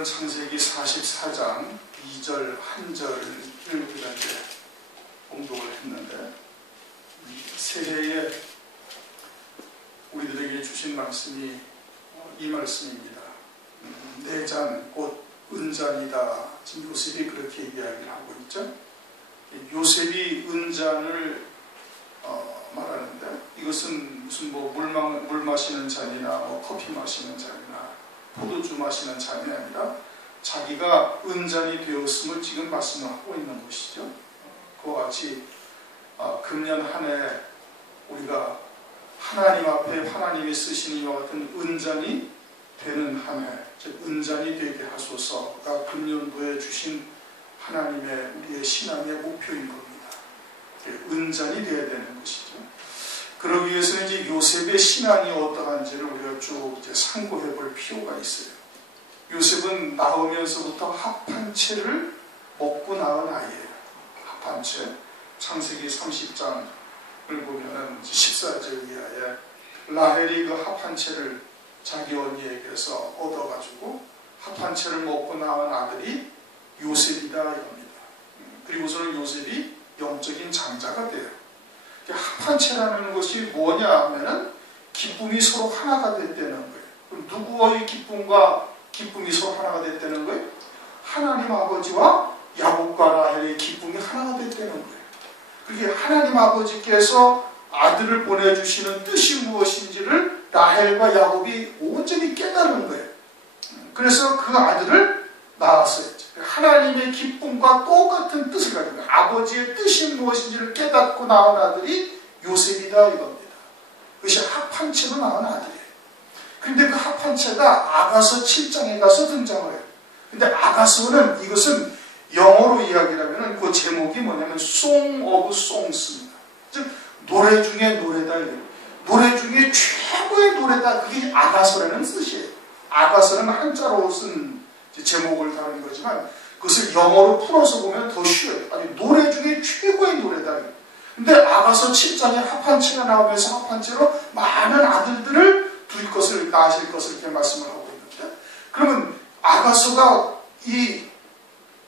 오늘은 창세기 44장 2절, 1절을 우리가 이제 봉독을 했는데, 새해에 우리들에게 주신 말씀이 이 말씀입니다. 내 잔 곧 은잔이다. 지금 요셉이 그렇게 이야기를 하고 있죠. 요셉이 은잔을 말하는데, 이것은 무슨 물 마시는 잔이나 커피 마시는 잔이나 포도주 마시는 잔이 아니라 자기가 은잔이 되었음을 지금 말씀하고 있는 것이죠. 그와 같이 금년 한 해 우리가 하나님 앞에 하나님이 쓰신 이와 같은 은잔이 되는 한 해, 즉 은잔이 되게 하소서가 금년도에 주신 하나님의 우리의 신앙의 목표인 겁니다. 은잔이 되어야 되는 것이죠. 그러기 위해서는 이제 요셉의 신앙이 어떠한지를 우리가 쭉 이제 상고해 볼 필요가 있어요. 요셉은 나오면서부터 합 한 채를 먹고 낳은 아이예요. 합 한 채. 창세기 30장을 보면은 14절 이하에 라헬이 그 합 한 채를 자기 언니에게서 얻어가지고 합 한 채를 먹고 낳은 아들이 요셉이다 이겁니다. 그리고서는 요셉이 영적인 장자가 돼요. 합한채라는 것이 뭐냐 하면은 기쁨이 서로 하나가 됐다는 거예요. 그럼 누구의 기쁨과 기쁨이 서로 하나가 됐다는 거예요? 하나님 아버지와 야곱과 라헬의 기쁨이 하나가 됐다는 거예요. 그게 하나님 아버지께서 아들을 보내주시는 뜻이 무엇인지를 라헬과 야곱이 온전히 깨달은 거예요. 그래서 그 아들을 낳았어요. 하나님의 기쁨과 똑같은 뜻을 가지고 아버지의 뜻이 무엇인지를 깨닫고 낳은 아들이 요셉이다 이겁니다. 그것이 합한 채로 낳은 아들이에요. 그런데 그 합한 채가 아가서 7장에 가서 등장을 해요. 근데 아가서는 이것은 영어로 이야기를 하면 그 제목이 뭐냐면 Song of Songs입니다. 즉 노래 중에 노래다 이거예요. 노래 중에 최고의 노래다. 그게 아가서라는 뜻이에요. 아가서는 한자로 쓴 제목을 다루는 거지만 그것을 영어로 풀어서 보면 더 쉬워요. 아니 노래 중에 최고의 노래다. 근데 아가서 7장에 합한채가 나오면서 합한채로 많은 아들들을 둘 것을 낳으실 것을 이렇게 말씀을 하고 있는데, 그러면 아가서가 이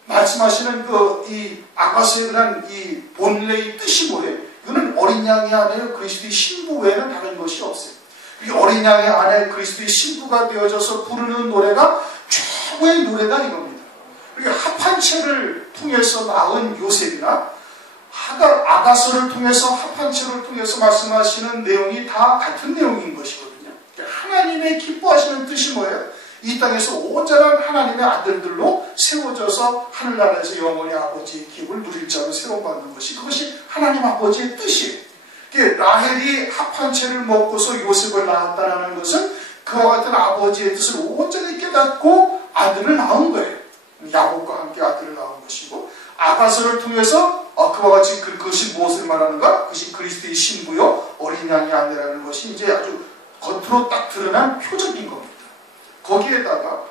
말씀하시는 이 아가서에 대한 이 본래의 뜻이 뭐예요? 이거는 어린 양이 아니에요. 그리스도의 신부 외에는 다른 것이 없어요. 이 어린 양의 안에 그리스도의 신부가 되어져서 부르는 노래가 최고의 노래다 이겁니다. 합한 채를 통해서 낳은 요셉이나 아가서를 통해서 합한 채를 통해서 말씀하시는 내용이 다 같은 내용인 것이거든요. 하나님의 기뻐하시는 뜻이 뭐예요? 이 땅에서 온전한 하나님의 아들들로 세워져서 하늘나라에서 영원히 아버지의 기업을 누릴 자로 세워받는 것이, 그것이 하나님 아버지의 뜻이에요. 라헬이 합한 채를 먹고서 요셉을 낳았다는 것은 그와 같은 아버지의 뜻을 온전히 깨닫고 아들을 낳은 거예요. 야곱과 함께 아들을 낳은 것이고, 아가서를 통해서 그와 같이 그것이 무엇을 말하는가? 그것이 그리스도의 신부요 어린 양이 아니라는 것이 이제 아주 겉으로 딱 드러난 표적인 겁니다. 거기에다가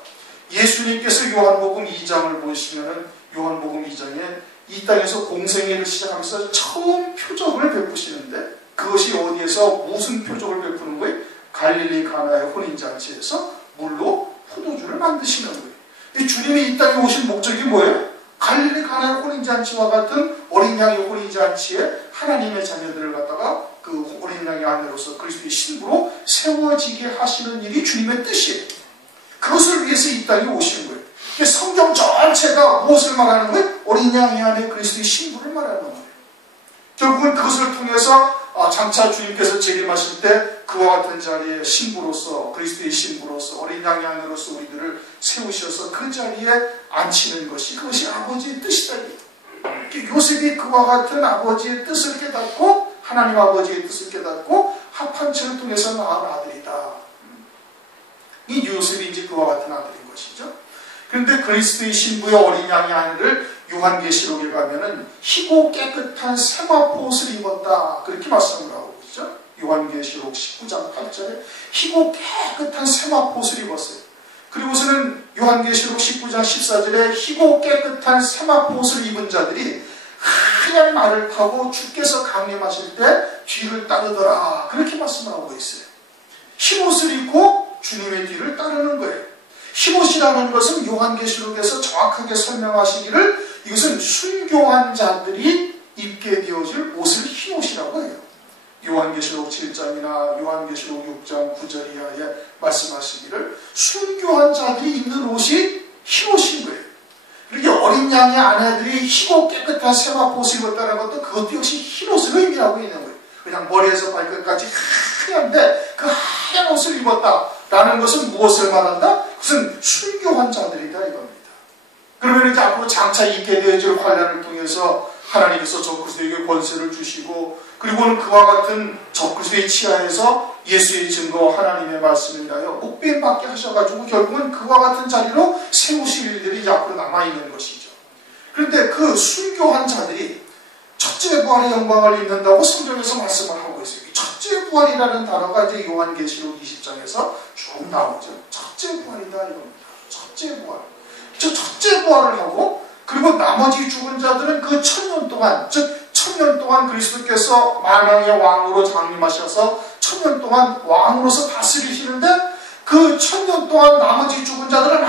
예수님께서 요한복음 2장을 보시면은 요한복음 2장에 이 땅에서 공생애를 시작하면서 처음 표적을 베푸시는데, 그것이 어디에서 무슨 표적을 베푸는 거예요? 갈릴리 가나의 혼인잔치에서 물로 포도주를 만드시는 거예요. 이 주님이 이 땅에 오신 목적이 뭐예요? 갈릴리 가나의 혼인잔치와 같은 어린 양의 혼인잔치에 하나님의 자녀들을 갖다가 그 어린 양의 아내로서 그리스도의 신부로 세워지게 하시는 일이 주님의 뜻이에요. 그것을 위해서 이 땅에 오신 거예요. 성경 전체가 무엇을 말하는 거예요? 어린 양의 아내 그리스도의 신부를 말하는 거예요. 결국은 그것을 통해서 장차 주님께서 재림하실 때 그와 같은 자리에 신부로서, 그리스도의 신부로서 어린 양의 아내로서 우리들을 세우셔서 그 자리에 앉히는 것이, 그것이 아버지의 뜻이다. 요셉이 그와 같은 아버지의 뜻을 깨닫고, 하나님 아버지의 뜻을 깨닫고 합한 채를 통해서 낳은 아들이다. 이 요셉이 이제 그와 같은 아들인 것이죠. 그런데 그리스도의 신부의 어린 양의 아내를 요한계시록에 가면은 희고 깨끗한 세마포 옷을 입었다, 그렇게 말씀을 하고 있죠. 요한계시록 19장 8절에 희고 깨끗한 세마포 옷을 입었어요. 그리고서는 요한계시록 19장 14절에 희고 깨끗한 세마포 옷을 입은 자들이 하얀 말을 타고 주께서 강림하실 때 뒤를 따르더라, 그렇게 말씀을 하고 있어요. 흰 옷을 입고 주님의 뒤를 따르는 거예요. 히롯이라는 것은 요한계시록에서 정확하게 설명하시기를 이것은 순교한 자들이 입게 되어질 옷을 히롯이라고 해요. 요한계시록 7장이나 요한계시록 6장 9절 이하에 말씀하시기를 순교한 자들이 입는 옷이 히롯인 거예요. 그렇게 어린 양의 아내들이 희고 깨끗한 세마포 옷을 입었다는 것도 그것도 역시 히롯을 의미하고 있는 거예요. 그냥 머리에서 발끝까지 하얀데 그 하얀 옷을 입었다라는 것은 무엇을 말한다? 그것은 순교한 자들이다 이겁니다. 그러면 이제 앞으로 장차 있게 되어질 환난을 통해서 하나님께서 적그리스도에게 권세를 주시고 그리고는 그와 같은 적그리스도의 치하에서 예수의 증거 하나님의 말씀을 인하여 목배임받게 하셔가지고 결국은 그와 같은 자리로 세우실 일들이 앞으로 남아있는 것이죠. 그런데 그 순교한 자들이 첫째 부활의 영광을 입는다고 성경에서 말씀을 하고 있어요. 첫째 부활이라는 단어가 이제 요한계시록 20장에서 쭉 나오죠. 첫째 부활이다 이겁니다. 첫째 부활. 저 첫째 부활을 하고 그리고 나머지 죽은 자들은 그 1000년 동안 즉 1000년 동안 그리스도께서 만왕의 왕으로 장림하셔서 1000년 동안 왕으로서 다스리시는데 그 1000년 동안 나머지 죽은 자들은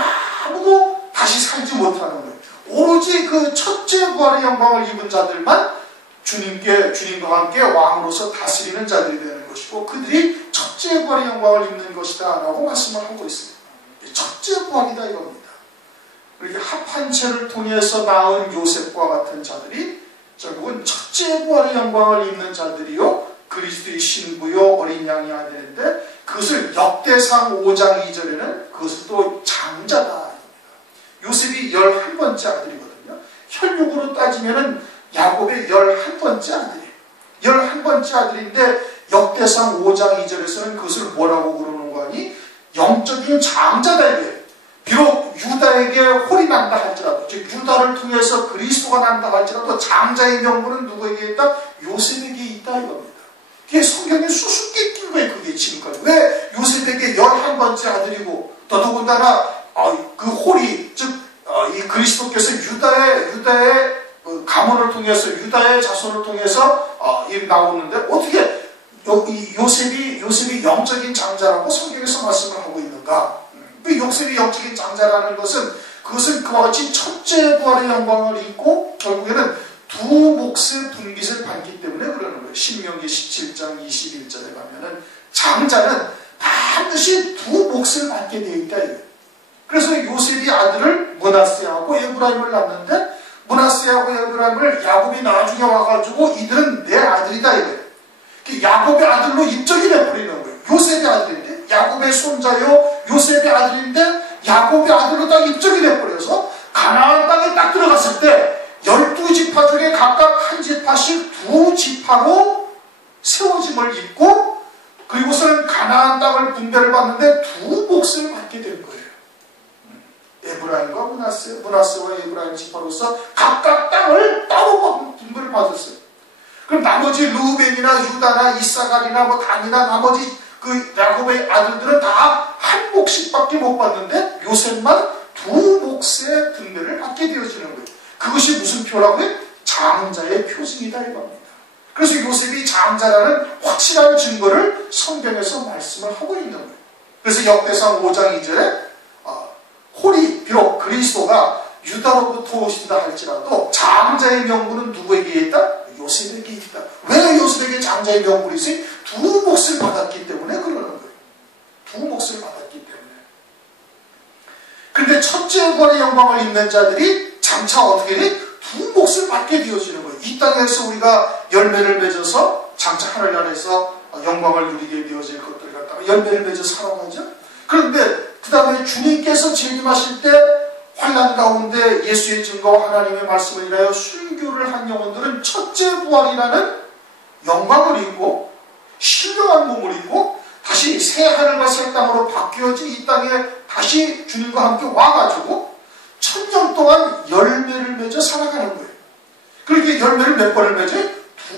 아무도 다시 살지 못하는 거예요. 오로지 그 첫째 부활의 영광을 입은 자들만 주님과 함께 왕으로서 다스리는 자들이 되는 것이고 그들이 첫째 부활의 영광을 입는 것이다 라고 말씀을 하고 있습니다. 첫째 부활이다 이겁니다. 그렇게 합한 채를 통해서 낳은 요셉과 같은 자들이 결국은 첫째 부활의 영광을 입는 자들이요 그리스도의 신부요 어린 양이 아들인데 그것을 역대상 5장 2절에는 그것을 또 장자다. 요셉이 11번째 아들이거든요. 혈육으로 따지면은 야곱의 11번째 아들이에요. 11번째 아들인데 역대상 5장 2절에서는 그것을 뭐라고 그러는 거 아니? 영적인 장자다 이거예요. 비록 유다에게 홀이 난다 할지라도 즉 유다를 통해서 그리스도가 난다 할지라도 장자의 명분은 누구에게 있다? 요셉에게 있다 이겁니다. 그게 성경에 수수께끼 낀 거예요. 그게 지금까지. 왜 요셉에게 11번째 아들이고 더더군다나 그 홀이 즉 이 그리스도께서 유다의 가문을 통해서 유다의 자손을 통해서 나오는데 어떻게 요셉이 영적인 장자라고 성경에서 말씀을 하고 있는가? 요셉이 영적인 장자라는 것은 그것은 그와 같이 첫째 부활의 영광을 입고 결국에는 두 몫의 분깃을 받기 때문에 그러는 거예요. 신명기 17장 21절에 가면은 장자는 반드시 두 몫을 받게 되어 있다. 그래서 요셉이 아들을 므낫세하고 에브라임을 낳는데 므낫세하고 에브라임을 야곱이 나중에 와가지고 이들은 내 아들이다 이거예요. 야곱의 아들로 입적이 돼버리는 거예요. 요셉의 아들인데 야곱의 손자요 요셉의 아들인데 야곱의 아들로 딱 입적이 돼버려서 가나안 땅에 딱 들어갔을 때 12지파 중에 각각 한 지파씩 두 지파로 세워짐을 입고 그리고서는 가나안 땅을 분배를 받는데 두 몫을 받게 된 거예요. 에브라임과 므낫세와 에브라임 지파로서 각각 땅을 따로 분배를 받았어요. 그럼 나머지 르우벤이나 유다나 이사갈이나 단이나 나머지 그 야곱의 아들들은 다 한 몫씩밖에 못 받는데 요셉만 두 몫의 분배를 받게 되어지는 거예요. 그것이 무슨 표라고요? 장자의 표징이다 이겁니다. 그래서 요셉이 장자라는 확실한 증거를 성경에서 말씀을 하고 있는 거예요. 그래서 역대상 5장 2절에 홀이 비록 그리스도가 유다로부터 오신다 할지라도 장자의 명분은 누구에게 있다? 요셉에게 있다. 왜 요셉에게 장자의 명분이 있어요? 두 몫을 받았기 때문에 그러는 거예요. 두 몫을 받았기 때문에. 그런데 첫째 부활의 영광을 입는 자들이 장차 어떻게 돼? 두 몫을 받게 되어지는 거예요. 이 땅에서 우리가 열매를 맺어서 장차 하늘 안에서 영광을 누리게 되어질 것들을 갖다가 열매를 맺어 살아가죠. 그런데 그 다음에 주님께서 재림하실 때 환난 가운데 예수의 증거와 하나님의 말씀을 인하여 순교를 한 영혼들은 첫째 부활이라는 영광을 입고 신령한 몸을 입고 다시 새 하늘과 새 땅으로 바뀌어진 이 땅에 다시 주님과 함께 와가지고 1000년 동안 열매를 맺어 살아가는 거예요. 그렇게 열매를 몇 번을 맺어요?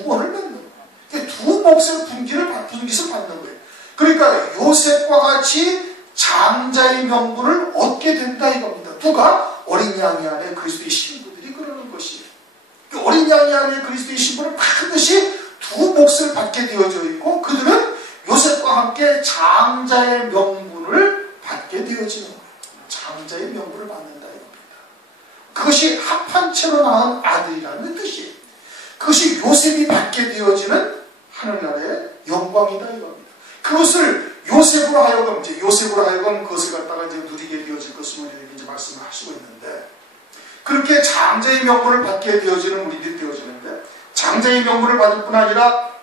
2번을 맺는 거예요. 두 몫의 분깃을 받는 거예요. 그러니까 요셉과 같이 장자의 명분을 얻게 된다 이겁니다. 누가? 어린 양이 안에 그리스도의 신부들이 그러는 것이에요. 어린 양이 안에 그리스도의 신부는 반드시 두 몫을 받게 되어져 있고 그들은 요셉과 함께 장자의 명분을 받게 되어지는 거예요. 장자의 명분을 받는다 이겁니다. 그것이 합한 채로 낳은 아들이라는 뜻이에요. 그것이 요셉이 받게 되어지는 하늘나라의 영광이다 이겁니다. 그것을 요셉으로 하여금 그것을 갖다가 이제 누리게 되어질 것을 우리에게 이제 말씀을 하시고 있는데, 그렇게 장자의 명분을 받게 되어지는 우리들이 되어지는데, 장자의 명분을 받을 뿐 아니라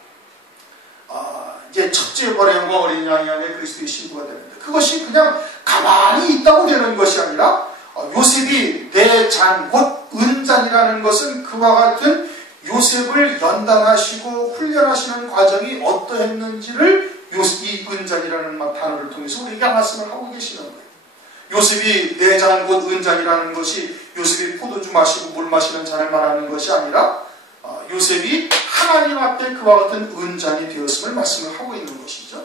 이제 첫째 발의 영광 어린 양이 안에 그리스도의 신부가 됩니다. 그것이 그냥 가만히 있다고 되는 것이 아니라 요셉이 내 잔, 곧 은잔이라는 것은 그와 같은 요셉을 연단하시고 훈련하시는 과정이 어떠했는지를 이 은잔이라는 단어를 통해서 우리에게 말씀을 하고 계시는 거예요. 요셉이 내 잔, 곧 은잔이라는 것이 요셉이 포도주 마시고 물 마시는 잔을 말하는 것이 아니라 요셉이 하나님 앞에 그와 같은 은잔이 되었음을 말씀을 하고 있는 것이죠.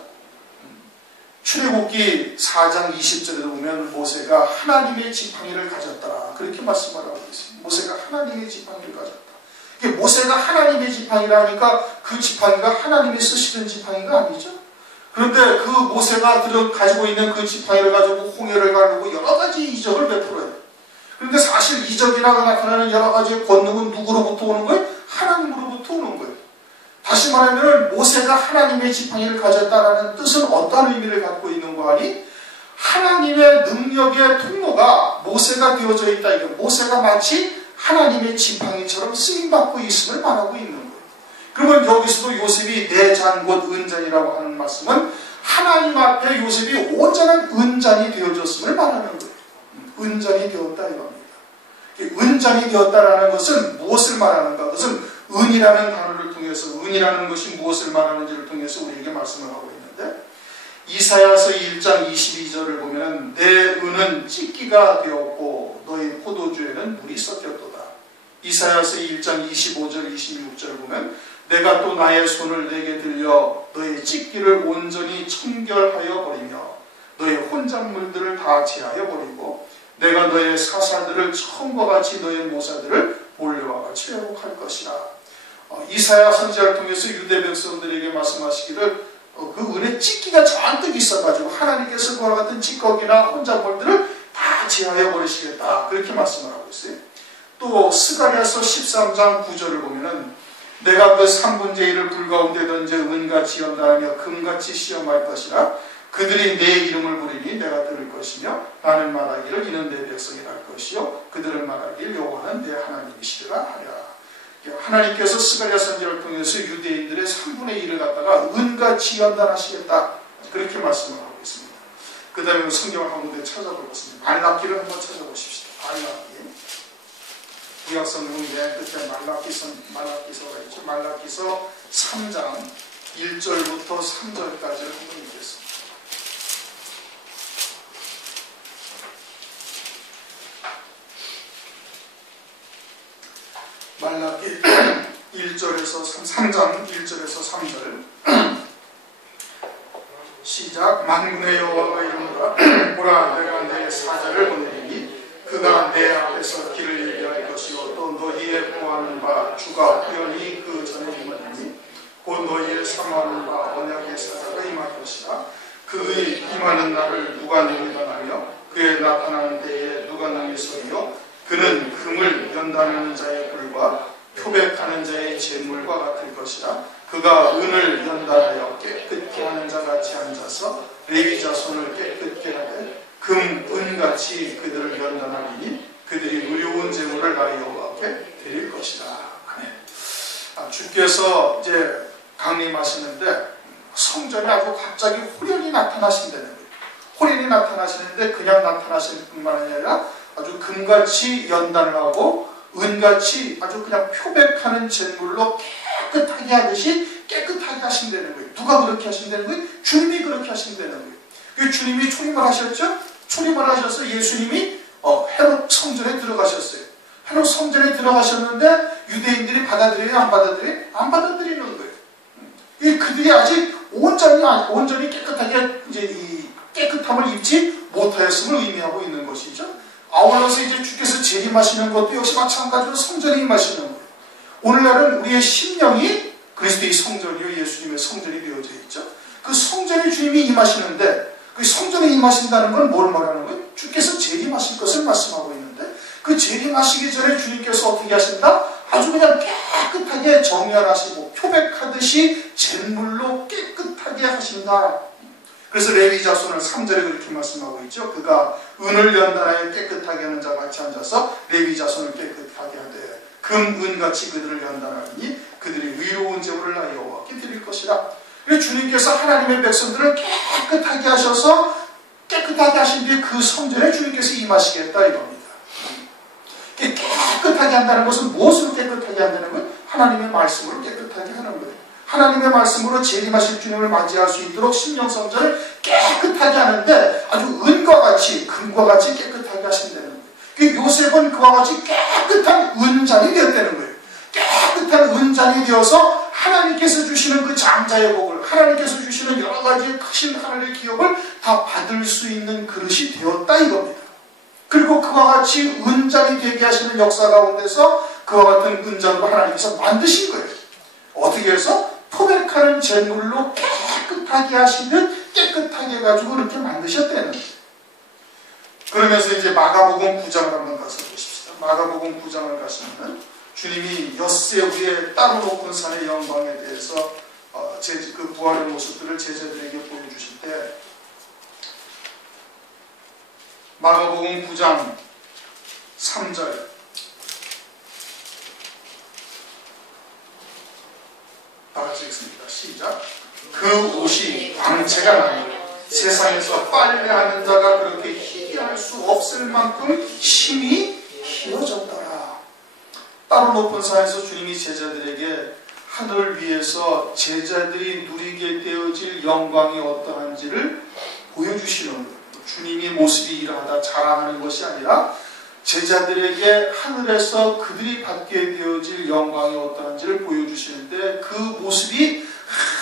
출애굽기 4장 20절에도 보면 모세가 하나님의 지팡이를 가졌더라 그렇게 말씀을 하고 있습니다. 모세가 하나님의 지팡이를 가졌다. 이게 모세가 하나님의 지팡이라니까 그 지팡이가 하나님이 쓰시던 지팡이가 아니죠. 그런데 그 모세가 가지고 있는 그 지팡이를 가지고 홍해를 가르고 여러 가지 이적을 베풀어요. 그런데 사실 이적이나 나타나는 여러 가지의 권능은 누구로부터 오는 거예요? 하나님으로부터 오는 거예요. 다시 말하면 모세가 하나님의 지팡이를 가졌다라는 뜻은 어떤 의미를 갖고 있는 거 아니? 하나님의 능력의 통로가 모세가 되어져 있다. 이거 모세가 마치 하나님의 지팡이처럼 쓰임받고 있음을 말하고 있는 거예요. 그러면 여기서도 요셉이 내 잔, 곧 은잔이라고 하는 말씀은 하나님 앞에 요셉이 온전한 은잔이 되어졌음을 말하는 거예요. 은잔이 되었다 이겁니다. 은잔이 되었다라는 것은 무엇을 말하는가? 그것은 은이라는 단어를 통해서, 은이라는 것이 무엇을 말하는지를 통해서 우리에게 말씀을 하고 있는데, 이사야서 1장 22절을 보면 내 은은 찢기가 되었고 너희 포도주에는 물이 섞였도다. 이사야서 1장 25절 26절을 보면 내가 또 나의 손을 내게 들려 너희 찢기를 온전히 청결하여 버리며 너희 혼잣물들을 다 제하여 버리고 내가 너의 사사들을 처음과 같이 너의 모사들을 본래와 같이 회복할 것이라. 이사야 선지자를 통해서 유대 백성들에게 말씀하시기를 그 은에 찢기가 잔뜩 있어가지고 하나님께서 그와 같은 찌꺼기나 혼잣물들을 다 제하여 버리시겠다 그렇게 말씀을 하고 있어요. 또 스가랴서 13장 9절을 보면은 내가 그 3분의 1을 불 가운데 던져 은같이 연단하며 금같이 시험할 것이라. 그들이 내 이름을 부르니 내가 들을 것이며 나는 말하기를 이는 내 백성이라 할 것이요 그들은 말하기를 여호와는 내 하나님이시리라 하랴. 하나님께서 스가랴 선지자를 통해서 유대인들의 3분의 1을 갖다가 은같이 연단하시겠다 그렇게 말씀을 하고 있습니다. 그 다음에 성경을 한 군데 찾아보겠습니다. 말라기를 한번 찾아보십시다. 말라기. 구약성경 맨 끝에 말라기서가 있죠. 말라기서 3장 1절부터 3절까지를 한번 읽겠습니다. 말라기 1절에서 3장 1절에서 3절 시작. 만군의 여호와가 이르노라 보라 내가 내 사자를 보내리니 그가 내 앞에서 길을 예비할 것이요 또 너희의 구하는 바 주가 우연히 그 전에 임하리니 곧 너희의 사모하는 바 언약의 사자가 임할 것이라. 그의 임하는 날을 누가 능히 당하며 그의 나타나는 때에 누가 능히 서리요 그는 금을 연단하는 자의 불과 표백하는 자의 재물과 같을 것이라. 그가 은을 연단하여 깨끗게 하는 자 같이 앉아서 레위 자손을 깨끗게 하되 금, 은같이 그들을 연단하리니 그들이 의로운 재물을 나의 여호와께 드릴 것이라. 주께서 이제 강림하시는데 성전에 아주 갑자기 호련히 나타나신다는 거예요. 호련히 나타나시는데 그냥 나타나시는 뿐만 아니라 아주 금같이 연단을 하고 은같이 아주 그냥 표백하는 재물로 깨끗하게 하듯이 깨끗하게 하신다는 거예요. 누가 그렇게 하신다는 거예요? 주님이 그렇게 하신다는 거예요. 주님이 초림을 하셨죠? 초림을 하셔서 예수님이 헤롯 성전에 들어가셨어요. 헤롯 성전에 들어가셨는데 유대인들이 받아들여요? 안 받아들여요? 안 받아들이는 거예요. 그들이 아직 온전히 깨끗하게 이제 이 깨끗함을 입지 못하였음을 의미하고 있는 것이죠. 아울러서 이제 주께서 재림하시는 것도 역시 마찬가지로 성전에 임하시는 거예요. 오늘날은 우리의 심령이 그리스도의 성전이요 예수님의 성전이 되어져 있죠. 그 성전에 주님이 임하시는데 그 성전에 임하신다는 건 뭘 말하는 거예요? 주께서 재림하신다는 임하시기 전에 주님께서 어떻게 하신다? 아주 그냥 깨끗하게 정렬하시고 표백하듯이 잿물로 깨끗하게 하신다. 그래서 레위 자손을 3절에 그렇게 말씀하고 있죠. 그가 은을 연단하여 깨끗하게 하는 자와 같이 앉아서 레위 자손을 깨끗하게 하되 금, 은같이 그들을 연단하니 그들이 의로운 제물을 나 여호와께 드릴 것이라. 주님께서 하나님의 백성들을 깨끗하게 하셔서 깨끗하게 하신 뒤에 그 성전에 주님께서 임하시겠다 이겁니다. 깨끗하게 한다는 것은 무엇으로 깨끗하게 한다는 거예요? 하나님의 말씀으로 깨끗하게 하는 거예요. 하나님의 말씀으로 재림하실 주님을 맞이할 수 있도록 신령성전을 깨끗하게 하는데 아주 은과 같이 금과 같이 깨끗하게 하신다는 거예요. 요셉은 그와 같이 깨끗한 은잔이 되었다는 거예요. 깨끗한 은잔이 되어서 하나님께서 주시는 그 장자의 복을, 하나님께서 주시는 여러 가지 크신 하늘의 기업을 다 받을 수 있는 그릇이 되었다 이겁니다. 그리고 그와 같이 은잔이 되게 하시는 역사 가운데서 그와 같은 은잔으로 하나님께서 만드신 거예요. 어떻게 해서? 표백하는 잿물로 깨끗하게 하시듯 깨끗하게 해가지고 그렇게 만드셨다는 거예요. 그러면서 이제 마가복음 9장을 한번 가서 보십시다. 마가복음 9장을 가시면 주님이 엿새 후에 따로 높은 산의 영광에 대해서 그 부활의 모습들을 제자들에게 보여주실 때 마가복음 9장 3절 다 같이 읽습니다. 시작. 그 옷이 광채가 나니 세상에서 빨래하는 자가 그렇게 희귀할 수 없을 만큼 힘이 희어졌더라. 따로 높은 산에서 주님이 제자들에게 하늘 위에서 제자들이 누리게 되어질 영광이 어떠한지를 보여주시는 거예요. 주님이 모습이 이러하다 자랑하는 것이 아니라 제자들에게 하늘에서 그들이 받게 되어질 영광이 어떠한지를 보여주시는데 그 모습이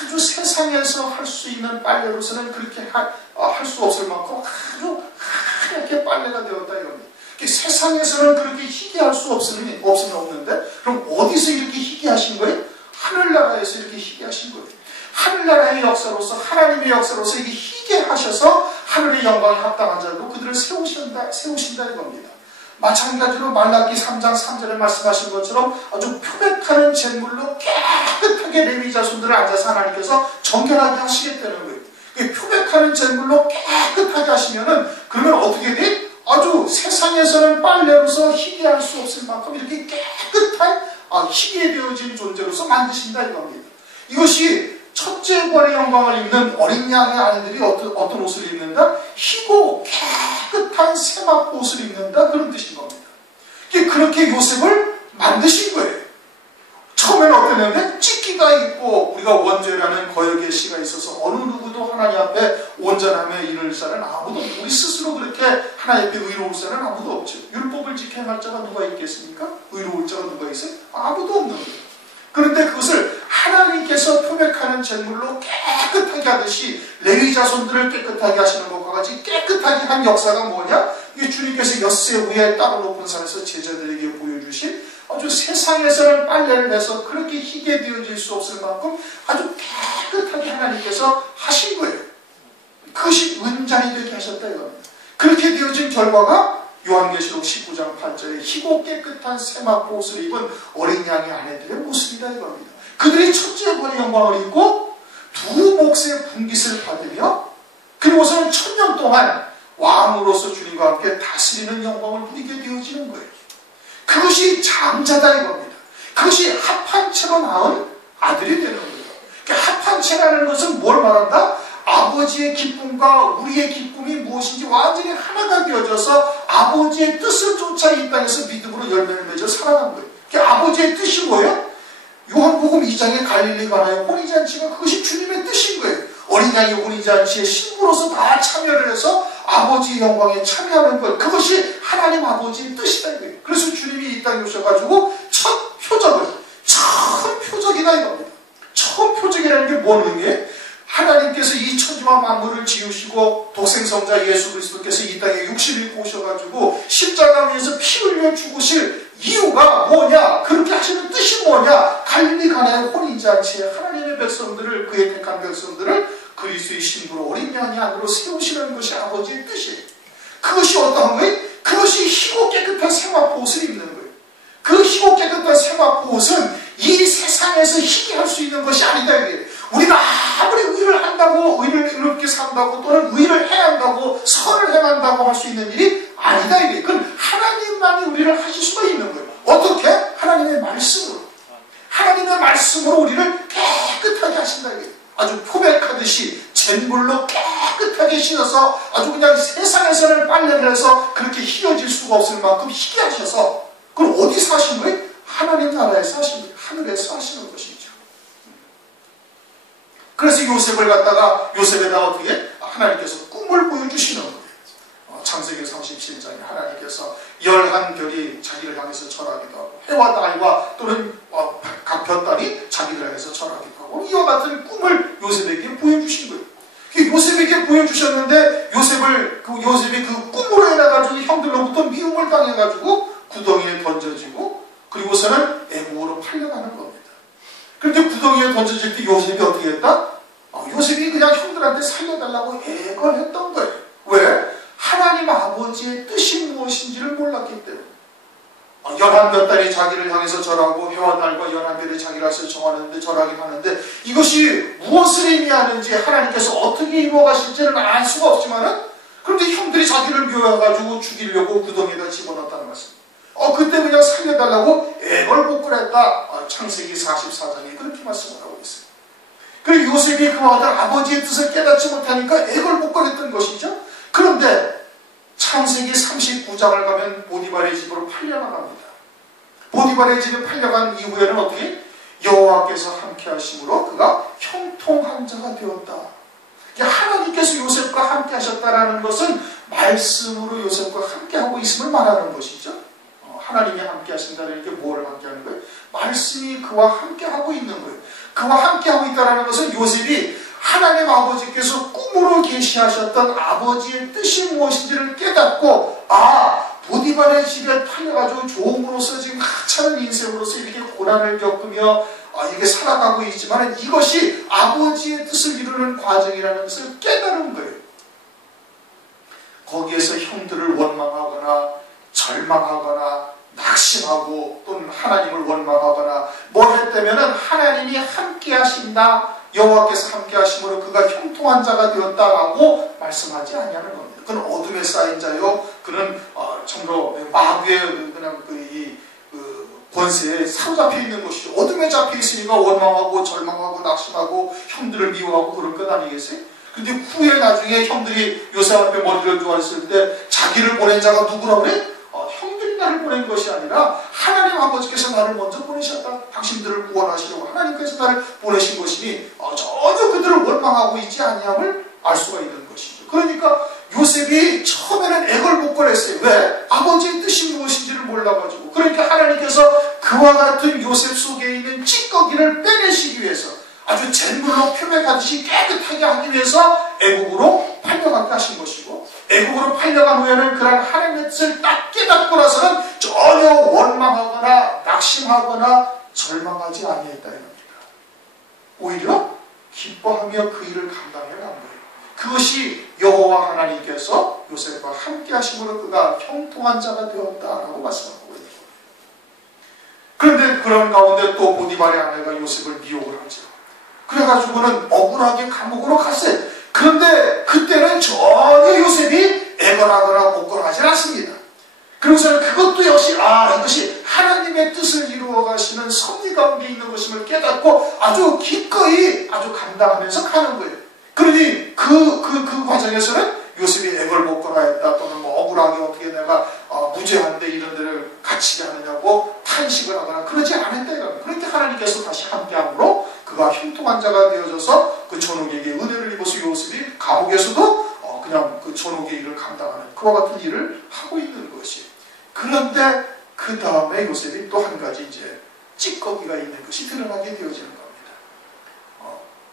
아주 세상에서 할 수 있는 빨래로서는 그렇게 할 수 없을 만큼 아주 하얗게 빨래가 되었다 이겁니다. 세상에서는 그렇게 희귀할 수 없으면 없는데 그럼 어디서 이렇게 희귀하신 거예요? 하늘나라에서 이렇게 희귀하신 거예요. 하늘나라의 역사로서 하나님의 역사로서 이게 희귀하셔서 하늘의 영광에 합당한 자로 그들을 세우신다 이겁니다. 마찬가지로 말라기 3장 3절에 말씀하신 것처럼 아주 표백하는 잿물로 깨끗하게 레위 자손들을 앉아서 하나님께서 정결하게 하시겠다는 거예요. 표백하는 잿물로 깨끗하게 하시면은 그러면 어떻게 돼? 아주 세상에서는 빨래로서 희귀할 수 없을 만큼 이렇게 깨끗한 희귀되어진 존재로서 만드신다 이겁니다. 이것이 첫째 부활의 영광을 입는 어린 양의 아이들이 어떤 옷을 입는다? 희고 깨끗한 세마포 옷을 입는다 그런 뜻인 겁니다. 그렇게 요셉을 만드신 거예요. 처음에는 어땠는데 찢기가 있고 우리가 원죄라는 거역의 씨가 있어서 어느 누구도 하나님 앞에 온전함에 이를 자는 아무도 없고 우리 스스로 그렇게 하나님 앞에 의로울 자는 아무도 없죠. 율법을 지켜야 할 자가 누가 있겠습니까? 의로울 자가 누가 있어요? 아무도 없는 거예요. 그런데 그것을 하나님께서 표백하는 잿물로 깨끗하게 하듯이 레위 자손들을 깨끗하게 하시는 것과 같이 깨끗하게 한 역사가 뭐냐? 이게 주님께서 엿새 후에 따로 높은 산에서 제자들에게 보여주신 아주 세상에서는 빨래를 해서 그렇게 희게 되어질 수 없을 만큼 아주 깨끗하게 하나님께서 하신 거예요. 그것이 은장이 되게 하셨다 이겁니다. 그렇게 되어진 결과가 요한계시록 19장 8절에 희고 깨끗한 세마포 옷을 입은 어린 양의 아내들의 모습이다 이겁니다. 그들이 첫째 부활의 영광을 입고 두 몫의 분깃을 받으며 그리고서는 1000년 동안 왕으로서 주님과 함께 다스리는 영광을 누리게 되어지는 거예요. 그것이 장자다 이겁니다. 그것이 합한 채로 낳은 아들이 되는 거예요. 합한 채라는 것은 뭘 말한다? 아버지의 기쁨과 우리의 기쁨이 무엇인지 완전히 하나가 되어져서 아버지의 뜻을 쫓아 이 땅에서 믿음으로 열매를 맺어 살아간 거예요. 아버지의 뜻이 뭐예요? 요한복음 2장의 갈릴리 가나의 혼인잔치가 그것이 주님의 뜻인 거예요. 어린 양이 혼인잔치의 신부로서 다 참여를 해서 아버지의 영광에 참여하는 것, 그것이 하나님 아버지의 뜻이다 이거예요. 그래서 주님이 이 땅에 오셔가지고 첫 표적을, 처음 표적이다 이겁니다. 처음 표적이라는 게 뭔 의미예요? 하나님께서 이 천지와 만물을 지으시고 독생성자 예수 그리스도께서 이 땅에 육신을 입고 오셔가지고 십자가 위에서 피 흘려 죽으실 이유가 뭐냐? 그렇게 하시는 뜻이 뭐냐? 갈릴리 가나의 혼인잔치에 하나님의 백성들을, 그의 택한 백성들을 그리스도의 신부로 어린 양의 안으로 세우시는 것이 아버지의 뜻이에요. 그것이 어떠한 거예요? 그것이 그것이 희고 깨끗한 세마포 옷을 입는 거예요. 그 희고 깨끗한 세마포 옷은 이 세상에서 희게 할 수 있는 것이 아니다 이게. 우리가 아무리 의를 한다고, 의를 이롭게 산다고, 또는 의를 행한다고, 선을 행한다고 할 수 있는 일이 아니다 이게. 그건 하나님만이 우리를 하실 수가 있는 거예요. 어떻게? 하나님의 말씀으로. 하나님의 말씀으로 우리를 깨끗하게 하신다 이게. 아주 표백하듯이 잿물로 깨끗하게 씻어서 아주 그냥 세상에서는 빨래를 해서 그렇게 희어질 수가 없을 만큼 희게 하셔서, 그럼 어디서 하신 거예요? 하나님 나라에서 하신 거예요. 하늘에서 하시는 것이죠. 그래서 요셉을 갖다가, 요셉에다가 어떻게? 하나님께서 꿈을 보여주시는 거예요. 창세기 37장에 하나님께서 11별이 자기를 향해서 절하기도 하고, 해와 달과 또는 각 별달이 자기를 향해서 절하기도 하고, 이와 같은 꿈을 요셉에게 보여주신 거예요. 요셉에게 보여주셨는데, 요셉이 그 꿈으로 인해가지고 형들로부터 미움을 당해가지고 구덩이에 던져지고, 그리고서는 애국으로 팔려가는 겁니다. 그런데 구덩이에 던져질 때 요셉이 어떻게 했다? 요셉이 그냥 형들한테 살려달라고 애걸했던 거예요. 왜? 하나님 아버지의 뜻이 무엇인지를 몰랐기 때문에. 11별이 자기를 향해서 절하고, 해와 달과 11별이 자기를 향해서 절하긴 하는데, 이것이 무엇을 의미하는지, 하나님께서 어떻게 이루어가실지는 알 수가 없지만은, 그런데 형들이 자기를 묘해가지고 죽이려고 구덩이에다 집어넣었다는 말씀. 그때 그냥 살려달라고 애걸복걸했다. 창세기 44장에 그렇게 말씀을 하고 있어요. 그리고 요셉이 그와 같은 아버지의 뜻을 깨닫지 못하니까 애걸복걸했던 것이죠. 그런데 창세기 39장을 가면 보디발의 집으로 팔려나갑니다. 보디발의 집에 팔려간 이후에는 어떻게? 여호와께서 함께 하심으로 그가 형통한 자가 되었다. 하나님께서 요셉과 함께 하셨다라는 것은 말씀으로 요셉과 함께 하고 있음을 말하는 것이죠. 하나님이 함께 하신다는 게 뭐를 함께 하는 거예요? 말씀이 그와 함께 하고 있는 거예요. 그와 함께 하고 있다는 것은 요셉이 하나님 아버지께서 꿈으로 계시하셨던 아버지의 뜻이 무엇인지를 깨닫고, 보디발의 집에 팔려가지고 종으로서 지금 하찮은 인생으로서 이렇게 고난을 겪으며 이렇게 살아가고 있지만, 이것이 아버지의 뜻을 이루는 과정이라는 것을 깨달은 거예요. 거기에서 형들을 원망하거나 절망하거나 낙심하고, 또는 하나님을 원망하거나 뭐 했다면은 하나님이 함께 하신다, 여호와께서 함께 하심으로 그가 형통한 자가 되었다라고 말씀하지 아니하는 겁니다. 그는 어둠에 쌓인 자요, 그는 참으로 마귀의 그냥 권세에 사로잡혀 있는 것이죠. 어둠에 잡혀 있으니까 원망하고 절망하고 낙심하고 형들을 미워하고 그럴 것 아니겠어요? 근데 후에 나중에 형들이 요셉 앞에 머리를 조아렸을 때 자기를 보낸 자가 누구라고 그래? 형들이 나를 보낸 것이 아니라 하나님 아버지께서 나를 먼저 보내셨다. 당신들을 구원하시려고 하나님께서 나를 보내신 것이니 전혀 그들을 원망하고 있지 아니함을 알 수가 있는 것이죠. 그러니까 요셉이 처음에는 애걸복걸했어요. 왜? 아버지의 뜻이 무엇인지를 몰라가지고. 그러니까 하나님께서 그와 같은 요셉 속에 있는 찌꺼기를 빼내시기 위해서, 아주 잿물로 표백하듯이 깨끗하게 하기 위해서 애국으로 팔려가게 하신 것이고, 애국으로 팔려간 후에는 그런 하나님의 뜻을 딱 깨닫고 나서는 전혀 원망하거나 낙심하거나 절망하지 아니했다 이겁니다. 오히려 기뻐하며 그 일을 감당해 간 거예요. 그것이 여호와 하나님께서 요셉과 함께 하심으로 그가 형통한 자가 되었다라고 말씀하고 있는 거예요. 그런데 그런 가운데 또 보디발의 아내가 요셉을 미혹을 하죠. 그래가지고는 억울하게 감옥으로 갔어요. 그런데 그때는 전혀 요셉이 애걸하거나 복걸하지 않습니다. 그러고서는 그것도 역시 이것이 하나님의 뜻을 이루어 가시는 섭리 가운데 있는 것임을 깨닫고 아주 기꺼이 아주 감당하면서 가는 거예요. 그러니 그 과정에서는 요셉이 애걸복걸하였다, 또는 뭐 억울하게 어떻게 내가 무죄한데 이런 데를 갇히게 하느냐고 탄식을 하거나 그러지 않았다 이겁니다. 그러니까 하나님께서 다시 함께함으로 그가 형통한 자가 되어져서 그 전옥에게 은혜를 입어서 요셉이 감옥에서도 그냥 그 전옥의 일을 감당하는 그와 같은 일을 하고 있는 것이. 그런데 그 다음에 요셉이 또 한 가지 이제 찌꺼기가 있는 것이 드러나게 되어지는 겁니다.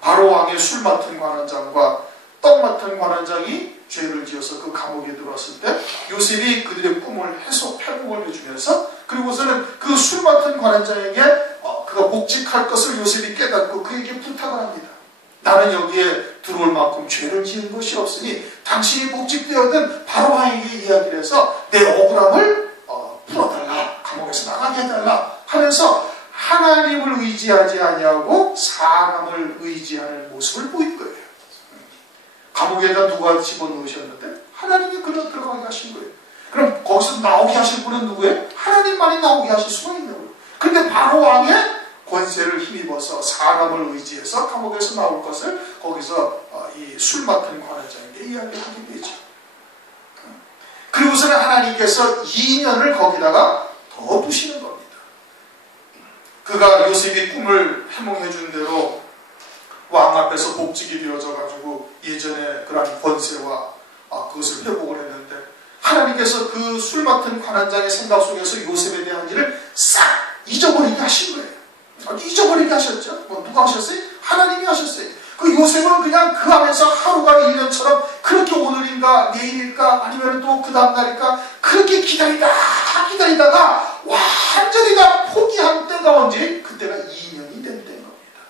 바로 왕의 술 맡은 관원장과 떡 맡은 관원장이 죄를 지어서 그 감옥에 들어왔을 때 요셉이 그들의 꿈을 회복을 해주면서, 그리고서는 그 술 맡은 관원장에게 그가 복직할 것을 요셉이 깨닫고 그에게 부탁을 합니다. 나는 여기에 들어올 만큼 죄를 지은 것이 없으니 당신이 복직되었든 바로왕에게 이야기를 해서 내 억울함을 풀어달라, 감옥에서 나가게 해달라 하면서 하나님을 의지하지 아니하고 사람을 의지하는 모습을 보인 거예요. 감옥에다 누가 집어넣으셨는데 하나님이 그냥 들어가게 하신 거예요. 그럼 거기서 나오게 하실 분은 누구예요? 하나님만이 나오게 하실 수가 있는 거예요. 그런데 바로왕의 권세를 힘입어서 사람을 의지해서 감옥에서 나올 것을 거기서 이 술 맡은 관원장에게 이야기하게 되죠. 그리고서는 하나님께서 2년을 거기다가 더 두시는 겁니다. 그가 요셉이 꿈을 해몽해 준 대로 왕 앞에서 복직이 되어져 가지고 예전에 그런 권세와 그것을 회복을 했는데 하나님께서 그 술 맡은 관원장의 생각 속에서 요셉에 대한 일을 싹 잊어버리게 하신 거예요. 잊어버리게 하셨죠. 누가 하셨어요? 하나님이 하셨어요. 그 요셉은 그냥 그 안에서 하루가 1년처럼 그렇게 오늘인가 내일일까 아니면 또 그 다음날일까 그렇게 기다리다가 완전히 다 포기한 때가 언제? 그때가 2년이 된 때인 겁니다.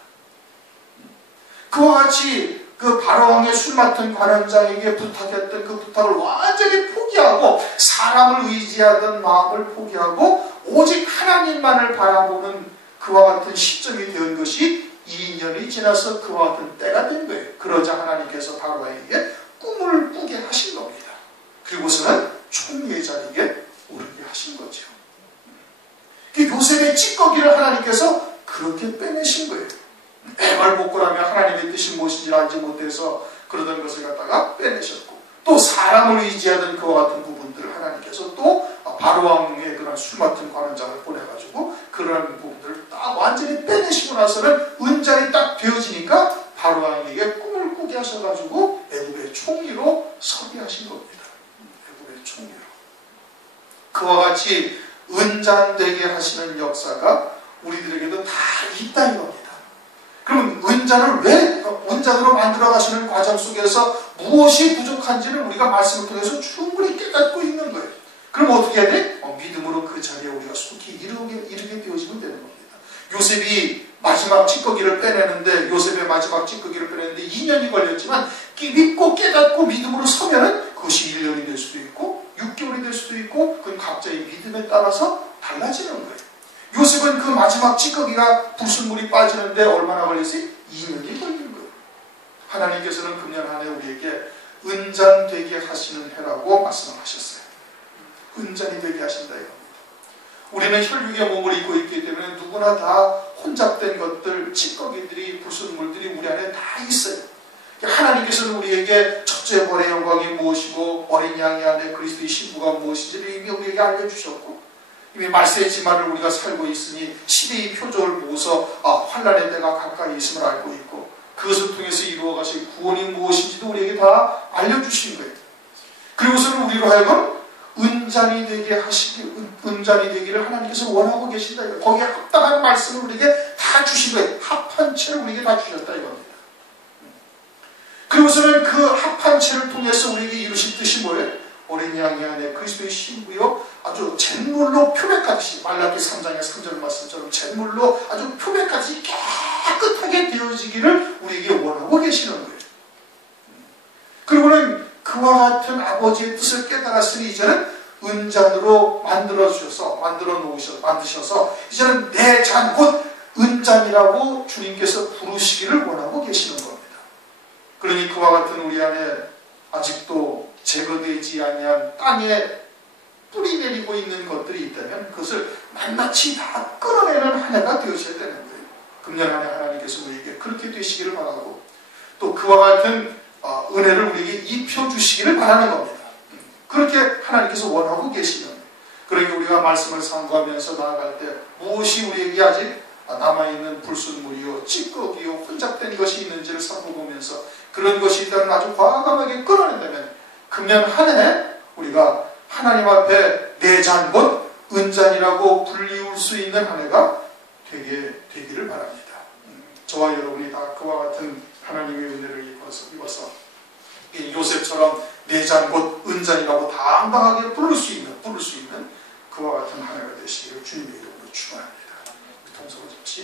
그와 같이 그 바로왕의 술 맡은 관원장에게 부탁했던 그 부탁을 완전히 포기하고 사람을 의지하던 마음을 포기하고 오직 하나님만을 바라보는 그와 같은 시점이 된 것이 2년이 지나서 그와 같은 때가 된 거예요. 그러자 하나님께서 바로왕에게 꿈을 꾸게 하신 겁니다. 그리고서는 총리의 자리에 오르게 하신 거죠. 요셉의 찌꺼기를 하나님께서 그렇게 빼내신 거예요. 애발복고라며 하나님의 뜻이 무엇인지 알지 못해서 그러던 것을 갖다가 빼내셨고 또 사람을 의지하던 그와 같은 부분들을 하나님께서 또 바로왕의 그런 술 맡은 관원장을 보내가지고 그런 부분들을 딱 완전히 빼내시고 나서는 은장이 딱 되어지니까 바로왕에게 꿈을 꾸게 하셔가지고 애굽의 총리로 서게 하신 겁니다. 애굽의 총리로. 그와 같이 은잔되게 하시는 역사가 우리들에게도 다 있다 이겁니다. 그럼 은잔을 왜 은잔으로 만들어 가시는 과정 속에서 무엇이 부족한지를 우리가 말씀을 통해서 충분히 깨닫고 있는 거예요. 그럼 어떻게 해야 돼? 믿음으로 그 자리에 우리가 속히 이르게 되어지면 되는 겁니다. 요셉이 마지막 찌꺼기를 빼내는데 요셉의 마지막 찌꺼기를 빼내는데 2년이 걸렸지만 믿고 깨닫고 믿음으로 서면은 그것이 1년이 될 수도 있고 6개월이 될 수도 있고 그건 각자의 믿음에 따라서 달라지는 거예요. 요셉은 그 마지막 찌꺼기가 불순물이 빠지는데 얼마나 걸렸어요? 2년이 걸린 거예요. 하나님께서는 금년 한 해 우리에게 은잔되게 하시는 해라고 말씀하셨어요. 은잔이 되게 하신다 이겁니다. 우리는 혈육의 몸을 입고 있기 때문에 누구나 다 혼잡된 것들, 찌꺼기들이, 불순물들이 우리 안에 다 있어요. 하나님께서는 우리에게 첫째 벌의 영광이 무엇이고 어린 양의 안에 그리스도의 신부가 무엇인지를 이미 우리에게 알려주셨고 이미 말세의 지만을 우리가 살고 있으니 시대의 표적을 보고서 환난의 때가 가까이 있음을 알고 있고 그것을 통해서 이루어가실 구원이 무엇인지도 우리에게 다 알려주신 거예요. 그리고서는 우리로 하여금 은잔이 되기를 하나님께서 원하고 계신다. 거기에 합당한 말씀을 우리에게 다 주신 거예요. 합한 채를 우리에게 다 주셨다 이겁니다. 그리고서는 그 합한 채를 통해서 우리에게 이루신 뜻이 뭐예요? 어린 양의 안에 그리스도의 신부요 아주 잿물로 표백같이 말라기 3장의 3절 말씀처럼 잿물로 아주 표백같이 깨끗하게 되어지기를 우리에게 원하고 계시는 거예요. 그리고는 그와 같은 아버지의 뜻을 깨달았으니 이제는 은잔으로 만드셔서 이제는 내 잔 곧 은잔이라고 주님께서 부르시기를 원하고 계시는 겁니다. 그러니 그와 같은 우리 안에 아직도 제거되지 아니한 땅에 뿌리 내리고 있는 것들이 있다면 그것을 낱낱이 다 끌어내는 한 해가 되어져야 되는 거예요. 금년 한 해 하나님께서 우리에게 그렇게 되시기를 바라고 또 그와 같은 은혜를 우리에게 입혀주시기를 바라는 겁니다. 그렇게 하나님께서 원하고 계시는 거예요. 그러니까 우리가 말씀을 상고하면서 나아갈 때 무엇이 우리에게 아직 남아있는 불순물이요 찌꺼기요 혼잡된 것이 있는지를 살펴보면서 그런 것이 있다면 아주 과감하게 끌어낸다면 금년 한 해 우리가 하나님 앞에 내 잔 곧 은잔이라고 불리울 수 있는 한 해가 되기를 바랍니다. 저와 여러분이 다 그와 같은 하나님의 은혜를 입어서 요셉처럼 내 잔 곧 은잔이라고 당당하게 부를 수 있는 그와 같은 한 해가 되시기를 주님의 이름으로 축원합니다. 통성을 잠시